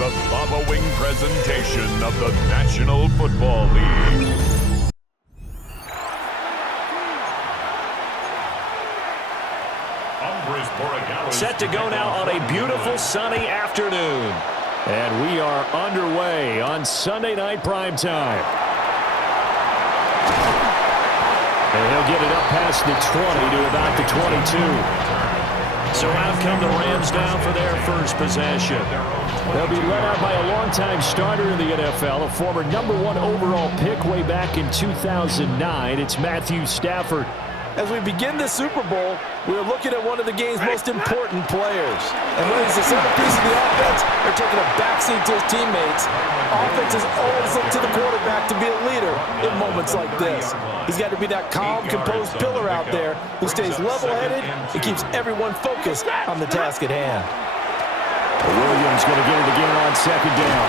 the following presentation of the National Football League. Set to go now on a beautiful sunny afternoon. And we are underway on Sunday Night Primetime. And he'll get it up past the 20 to about the 22. So out come the Rams down for their first possession. They'll be led out by a longtime starter in the NFL, a former #1 overall pick way back in 2009. It's Matthew Stafford. As we begin the Super Bowl, we're looking at one of the game's most important players. And when he's the centerpiece of the offense, they're taking a backseat to his teammates. Offenses always look to the quarterback to be a leader in moments like this. He's got to be that calm, composed pillar out there who stays level-headed and keeps everyone focused on the task at hand. Williams going to get it again on second down.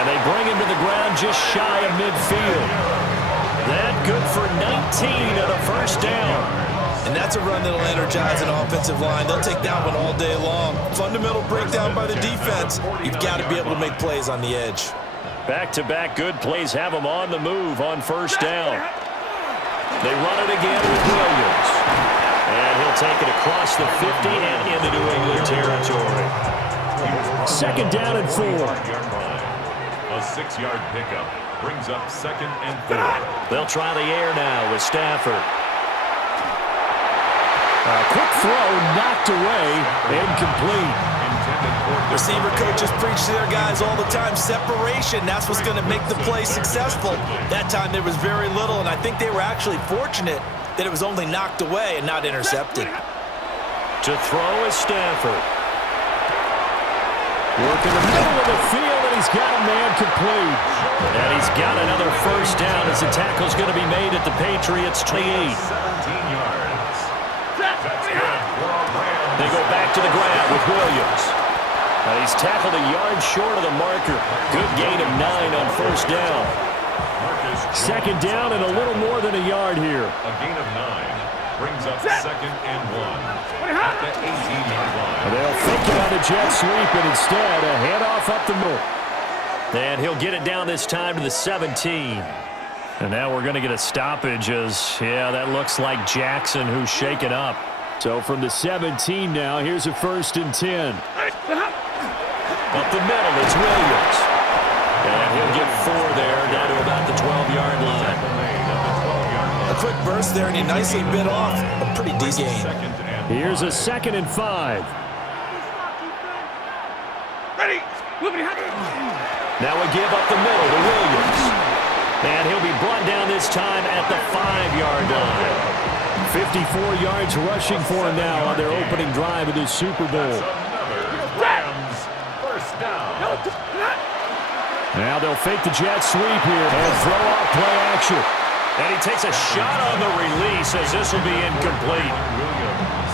And they bring him to the ground just shy of midfield. That good for 19 and a first down. And that's a run that'll energize an offensive line. They'll take that one all day long. Fundamental breakdown by the defense. You've got to be able to make plays on the edge. Back-to-back good plays have them on the move on first down. They run it again with Williams. And he'll take it across the 50 and into New England territory. Second down and 4. A 6-yard pickup brings up second and 4. They'll try the air now with Stafford. A quick throw knocked away, incomplete. Receiver coaches preach to their guys all the time, separation, that's what's going to make the play successful. That time there was very little, and I think they were actually fortunate that it was only knocked away and not intercepted. To throw is Stafford. Working the middle of the field, and he's got a man complete. And he's got another first down as the tackle's going to be made at the Patriots 28. 17 yards. That's good for a Rams. They go back to the ground with Williams. And he's tackled a yard short of the marker. Good gain of 9 on first down. Second down and a little more than a yard here. A gain of 9 brings up second and 1 at the 18-yard line. They'll fake it on the jet sweep, and instead a handoff up the middle. And he'll get it down this time to the 17. And now we're going to get a stoppage as, yeah, that looks like Jackson who's shaken up. So from the 17 now, here's a first and 10. Up the middle, it's Williams. And he'll get 4 there, down to about the 12-yard line. A quick burst there, and he nicely bit off a pretty decent game. Here's a second and 5. Now we give up the middle to Williams. And he'll be brought down this time at the 5-yard line. 54 yards rushing for him now on their opening drive of this Super Bowl. Rams first down. Now they'll fake the jet sweep here and throw off play action. And he takes a shot on the release as this will be incomplete.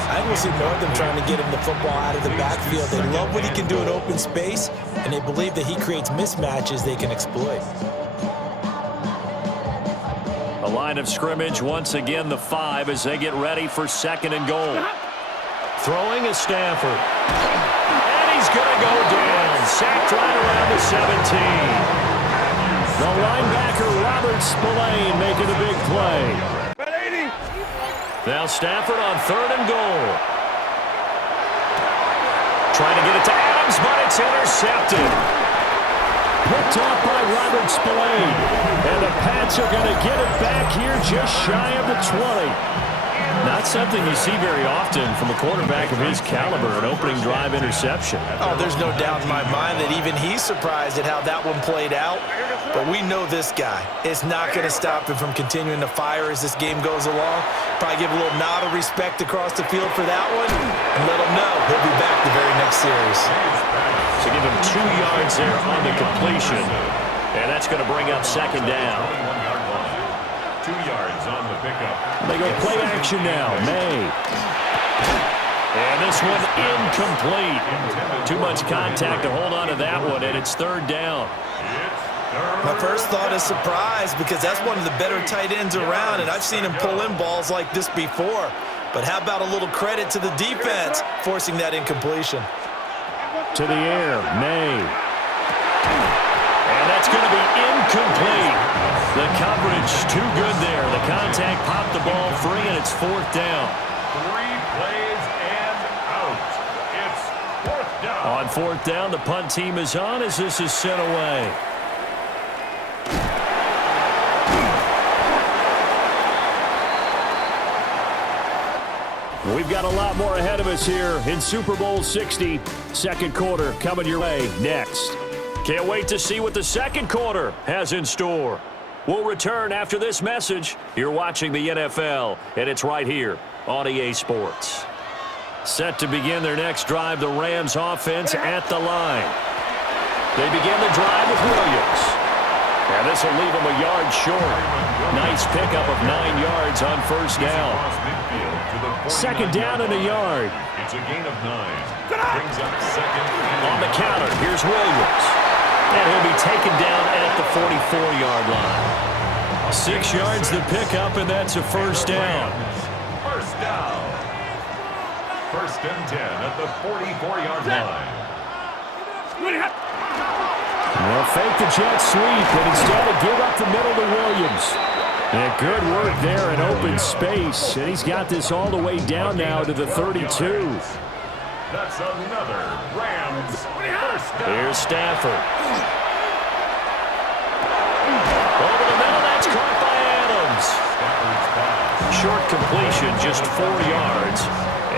I will see more of them trying to get him the football out of the backfield. They love what he can do in open space, and they believe that he creates mismatches they can exploit. A line of scrimmage, once again the 5 as they get ready for second and goal. Throwing is Stafford. And he's going to go down. Sacked right around the 17. The linebacker, Robert Spillane, making a big play. Now Stafford on third and goal. Trying to get it to Adams, but it's intercepted. Picked off by Robert Spillane. And the Pats are going to get it back here just shy of the 20. Not something you see very often from a quarterback of his caliber, an opening drive interception. Oh, there's no doubt in my mind that even he's surprised at how that one played out. But we know this guy is not going to stop him from continuing to fire as this game goes along. Probably give a little nod of respect across the field for that one and let him know he'll be back the very next series. So give him 2 yards there on the completion. And that's going to bring up second down. 2 yards on the pickup. They go play action now. May. And this one incomplete. Too much contact to hold on to that one, and it's third down. My first thought is surprise because that's one of the better tight ends around, and I've seen him pull in balls like this before. But how about a little credit to the defense forcing that incompletion? To the air, May. it's going to be incomplete. The coverage too good there. The contact popped the ball free, and it's fourth down. 3 plays and out. It's fourth down. On fourth down, the punt team is on as this is sent away. We've got a lot more ahead of us here in Super Bowl 60. Second quarter coming your way next. Can't wait to see what the second quarter has in store. We'll return after this message. You're watching the NFL, and it's right here on EA Sports. Set to begin their next drive, the Rams offense at the line. They begin the drive with Williams. And this will leave them a yard short. Nice pickup of 9 yards on first down. Second down and a yard. It's a gain of 9. Brings up second. On the counter, here's Williams. And he'll be taken down at the 44-yard line. 6 yards to pick up, and that's a first down. First down. First and 10 at the 44-yard line. They'll fake the jet sweep, and instead of give up the middle to Williams. And good work there in open space. And he's got this all the way down now to the 32. That's another Rams first down. Here's Stafford. Over the middle, that's caught by Adams. Short completion, just 4 yards.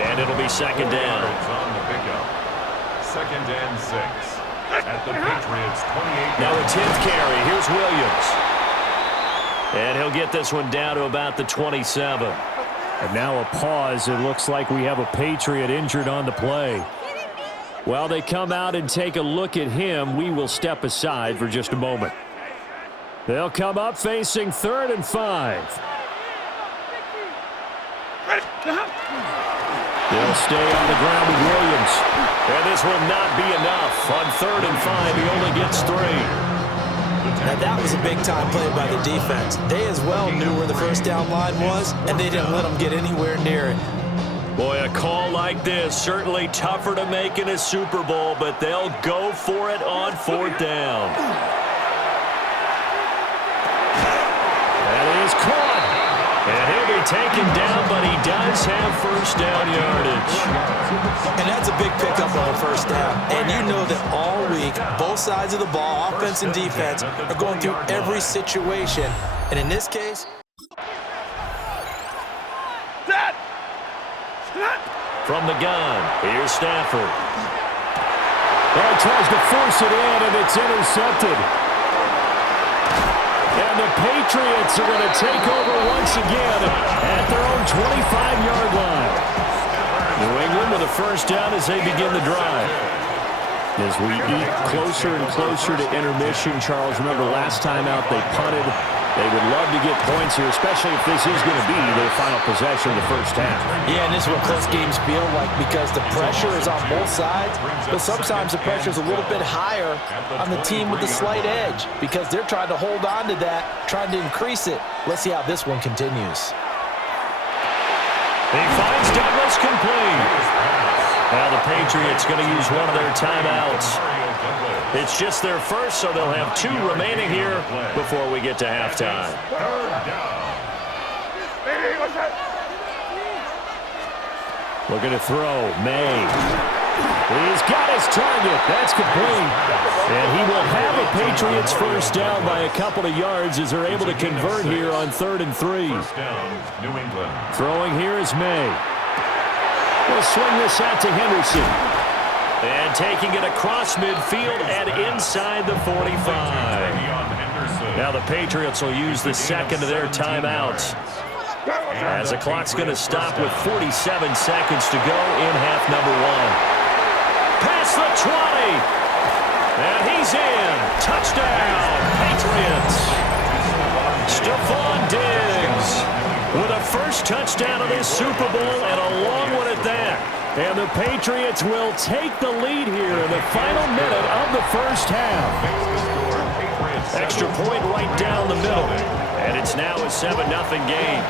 And it'll be second down. On the pickup. Second and 6. At the Patriots 28. Now a 10th carry. Here's Williams. And he'll get this one down to about the 27. And now a pause. It looks like we have a Patriot injured on the play. While they come out and take a look at him, we will step aside for just a moment. They'll come up facing 3rd and 5. They'll stay on the ground with Williams. And this will not be enough. On 3rd and 5, he only gets 3. Now that was a big-time play by the defense. They as well knew where the first down line was, and they didn't let them get anywhere near it. Boy, a call like this, certainly tougher to make in a Super Bowl, but they'll go for it on 4th down. That is caught. And he'll be taken down, but he does have first down yardage. And that's a big pickup on a first down. And you know that all week, both sides of the ball, offense and defense, are going through every situation. And in this case... From the gun, here's Stafford. Well, tries to force it in, and it's intercepted. And the Patriots are going to take over once again at their own 25-yard line. New England with a first down as they begin the drive. As we eat closer and closer to intermission, Charles, remember last time out they punted. They would love to get points here, especially if this is going to be their final possession of the first half. Yeah, and this is what close games feel like because the pressure is on both sides, but sometimes the pressure is a little bit higher on the team with the slight edge because they're trying to hold on to that, trying to increase it. Let's see how this one continues. He finds Douglas complete. Now the Patriots going to use one of their timeouts. It's just their first, so they'll have 2 remaining here before we get to halftime. Looking to throw, May. He's got his target. That's complete. And he will have a Patriots first down by a couple of yards as they're able to convert here on 3rd and 3. First down, New England. Throwing here is May. We'll swing this out to Henderson. And taking it across midfield and inside the 45. Now the Patriots will use the second of their timeouts. As the clock's going to stop with 47 seconds to go in half number 1. Past the 20. And he's in. Touchdown, Patriots. Stephon Diggs with a first touchdown of this Super Bowl and a long one at that. And the Patriots will take the lead here in the final minute of the first half. Extra point right down the middle. And it's now a 7-0 game.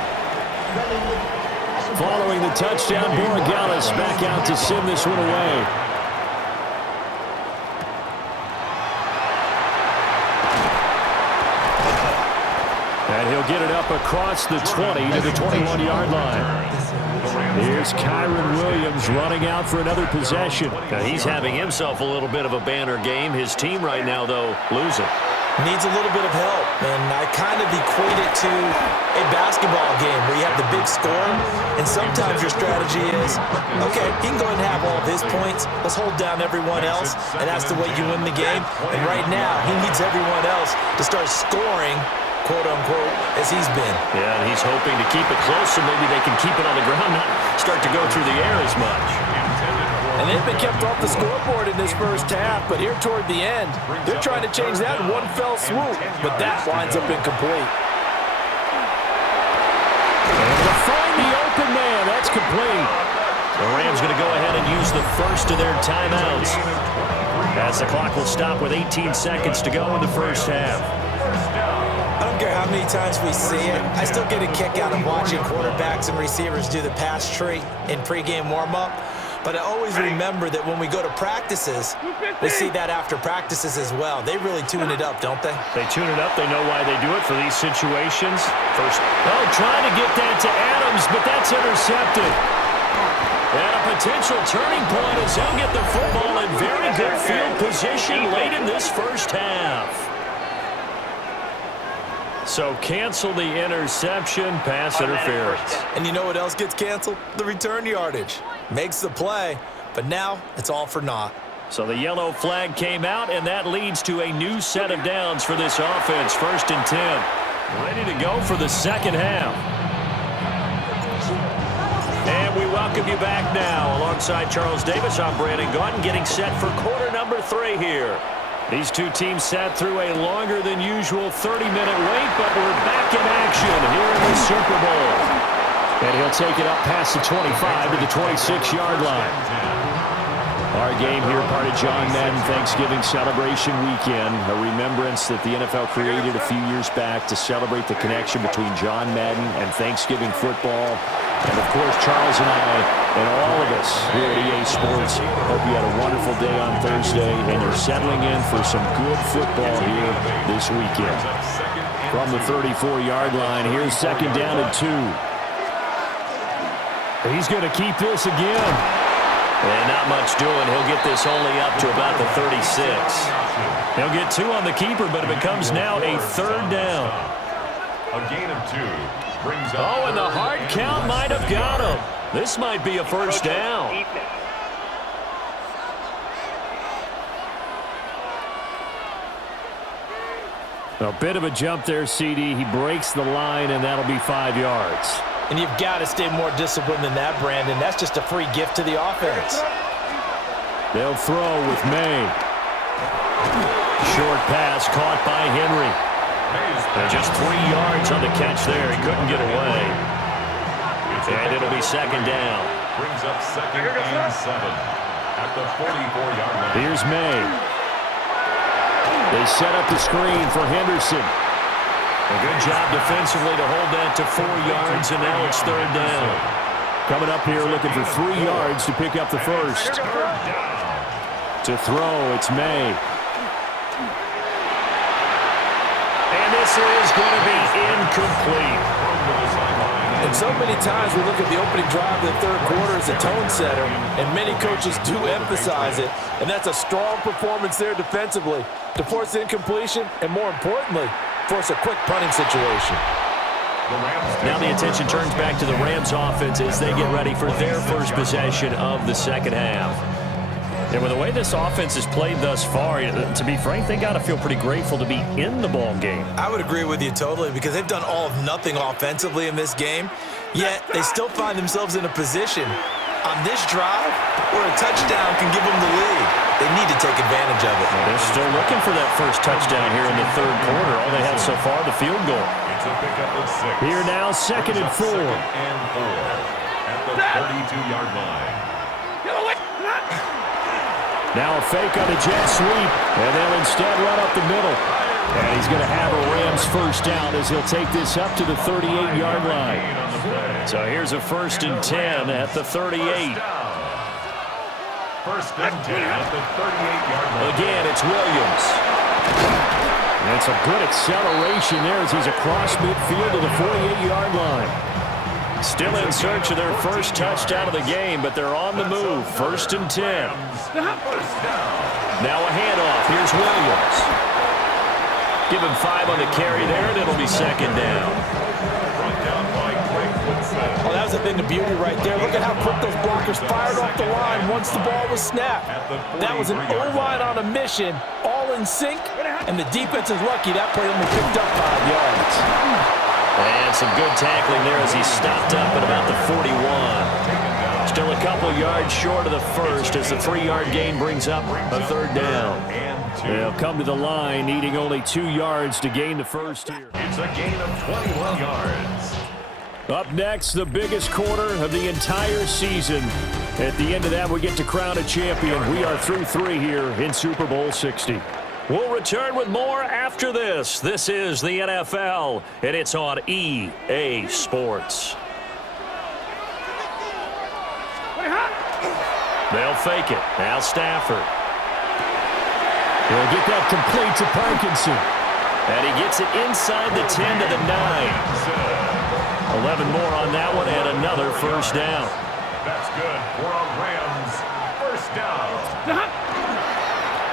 Following the touchdown, Borregales back out to send this one away. he'll get it up across the 20 to the 21-yard line. Here's Kyren Williams running out for another possession. He's having himself a little bit of a banner game. His team right now, though, losing. Needs a little bit of help, and I kind of equate it to a basketball game where you have the big score, and sometimes your strategy is, okay, he can go ahead and have all of his points. Let's hold down everyone else, and that's the way you win the game. And right now, he needs everyone else to start scoring, quote-unquote, as he's been. Yeah, and he's hoping to keep it close so maybe they can keep it on the ground, not start to go through the air as much. And they've been kept off the scoreboard in this first half, but here toward the end, they're trying to change that in one fell swoop, but that winds up incomplete. And to find the open man, that's complete. The Rams going to go ahead and use the first of their timeouts as the clock will stop with 18 seconds to go in the first half. I don't care how many times we see it. I still get a kick out of watching quarterbacks and receivers do the pass tree in pregame warm-up. But I always remember that when we go to practices, we see that after practices as well. They really tune it up, don't they? They tune it up. They know why they do it for these situations. First, trying to get that to Adams, but that's intercepted. And a potential turning point as he'll get the football in very good field position late in this first half. So cancel the interception, pass interference. And you know what else gets canceled? The return yardage. Makes the play, but now it's all for naught. So the yellow flag came out, and that leads to a new set of downs for this offense. 1st and 10. Ready to go for the second half. And we welcome you back now. Alongside Charles Davis, I'm Brandon Gaudin, getting set for quarter number 3 here. These two teams sat through a longer than usual 30-minute wait, but we're back in action here in the Super Bowl. And he'll take it up past the 25 to the 26-yard line. Our game here, part of John Madden Thanksgiving Celebration Weekend, a remembrance that the NFL created a few years back to celebrate the connection between John Madden and Thanksgiving football. And, of course, Charles and I and all of us here at EA Sports hope you had a wonderful day on Thursday and you're settling in for some good football here this weekend. From the 34-yard line, here's 2nd down and 2. He's going to keep this again. And not much doing. He'll get this only up to about the 36. He'll get 2 on the keeper, but it becomes now a 3rd down. A gain of 2 brings up. Oh, and the hard count might have got him. This might be a first down. A bit of a jump there, CD. He breaks the line, and that'll be 5 yards. And you've got to stay more disciplined than that, Brandon. That's just a free gift to the offense. They'll throw with May. Short pass caught by Henry. And just 3 yards on the catch there. He couldn't get away. And it'll be 2nd down. Brings up 2nd and 7 at the 44-yard line. Here's May. They set up the screen for Henderson. A good job defensively to hold that to 4 yards, and now it's 3rd down. Coming up here looking for 3 yards to pick up the first. To throw, it's May. And this is going to be incomplete. And so many times we look at the opening drive of the 3rd quarter as a tone setter, and many coaches do emphasize it, and that's a strong performance there defensively to force incompletion and, more importantly, force a quick punting situation. Now the attention turns back to the Rams offense as they get ready for their first possession of the second half. And with the way this offense has played thus far, to be frank, they got to feel pretty grateful to be in the ball game. I would agree with you totally because they've done all of nothing offensively in this game, yet they still find themselves in a position on this drive where a touchdown can give them the lead. They need to take advantage of it. They're still looking for that first touchdown here in the 3rd quarter. All they have so far, the field goal. It's a pickup of 6. Here now, 2nd and 4. 2nd and 4 at the 32-yard line. Now a fake on the jet sweep, and they'll instead run up the middle. And he's going to have a Rams first down as he'll take this up to the 38-yard line. So here's a 1st and 10 at the 38. 1st and 10 at the 38-yard line. Again, it's Williams. And it's a good acceleration there as he's across midfield to the 48-yard line. Still in search of their first touchdown of the game, but they're on the move. 1st and 10. Now a handoff. Here's Williams. Give him 5 on the carry there, and it'll be 2nd down. Oh, that was a thing of beauty right there. Look at how quick those blockers fired off the line once the ball was snapped. That was an O-line on a mission, all in sync, and the defense is lucky that play only picked up 5 yards. And some good tackling there as he stopped up at about the 41. Still a couple yards short of the first as the 3-yard gain brings up a 3rd down. They'll come to the line needing only 2 yards to gain the first here. It's a gain of 21 yards. Up next, the biggest quarter of the entire season. At the end of that, we get to crown a champion. We are through 3 here in Super Bowl 60. We'll return with more after this. This is the NFL, and it's on EA Sports. They'll fake it. Now Stafford. He'll get that complete to Parkinson. And he gets it inside the 10 to the 9. 11 more on that one, and another 1st down. That's good for a Rams 1st down.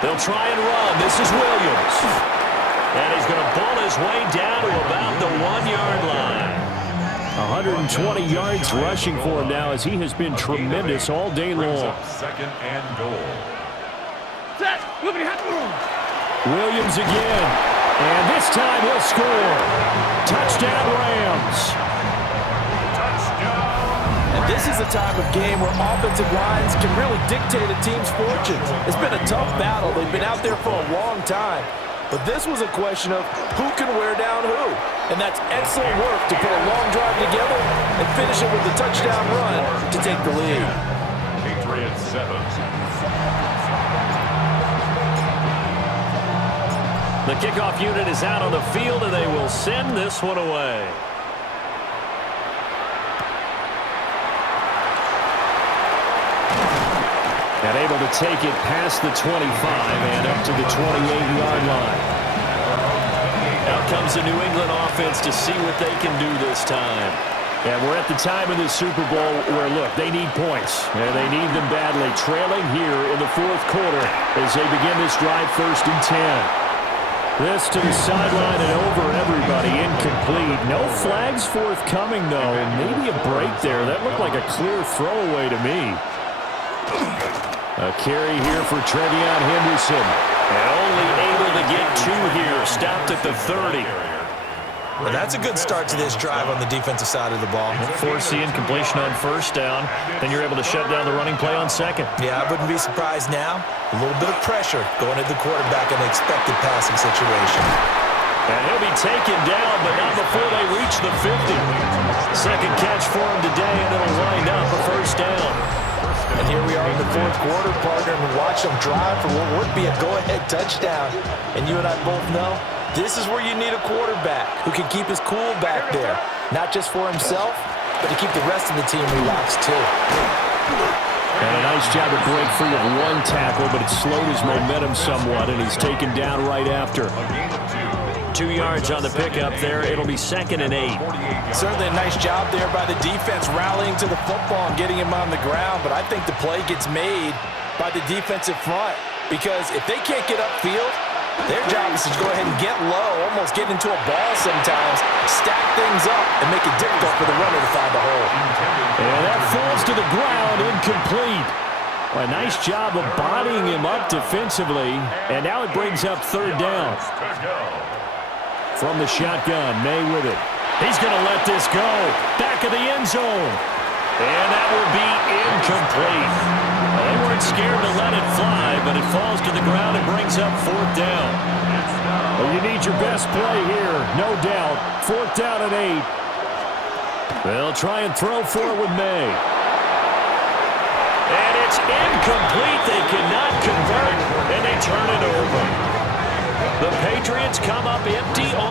They'll try and run. This is Williams. And he's going to pull his way down to about the 1-yard line. 120 yards rushing for him now as he has been tremendous all day long. 2nd and goal. Williams again. And this time he'll score. Touchdown Rams. This is a type of game where offensive lines can really dictate a team's fortunes. It's been a tough battle. They've been out there for a long time. But this was a question of who can wear down who. And that's excellent work to put a long drive together and finish it with a touchdown run to take the lead. Patriots 7. The kickoff unit is out on the field, and they will send this one away. And able to take it past the 25 and up to the 28-yard line. Out comes the New England offense to see what they can do this time. And we're at the time of the Super Bowl where, look, they need points. And they need them badly. Trailing here in the 4th quarter as they begin this drive 1st and 10. This to the sideline and over everybody. Incomplete. No flags forthcoming, though. Maybe a break there. That looked like a clear throwaway to me. A carry here for Trevion Henderson. And only able to get 2 here. Stopped at the 30. Well, that's a good start to this drive on the defensive side of the ball. Force the incompletion on 1st down. Then you're able to shut down the running play on 2nd. Yeah, I wouldn't be surprised now. A little bit of pressure going at the quarterback in an expected passing situation. And he'll be taken down, but not before they reach the 50. 2nd catch for him today, and it'll wind up a 1st down. And here we are in the 4th quarter, partner, and watch them drive for what would be a go-ahead touchdown. And you and I both know this is where you need a quarterback who can keep his cool back there, not just for himself, but to keep the rest of the team relaxed too. And a nice job to break free of 1 tackle, but it slowed his momentum somewhat, and he's taken down right after. 2 yards on the pickup there. It'll be 2nd and 8. Certainly a nice job there by the defense rallying to the football and getting him on the ground, but I think the play gets made by the defensive front because if they can't get upfield, their job is to go ahead and get low, almost get into a ball sometimes, stack things up, and make it difficult for the runner to find the hole. And that falls to the ground, incomplete. A nice job of bodying him up defensively, and now it brings up 3rd down. From the shotgun, May with it. He's going to let this go. Back of the end zone. And that will be incomplete. Well, they weren't scared to let it fly, but it falls to the ground and brings up 4th down. Well, you need your best play here, no doubt. 4th down and 8. They'll try and throw for it with May. And it's incomplete. They cannot convert, and they turn it over. The Patriots come up empty on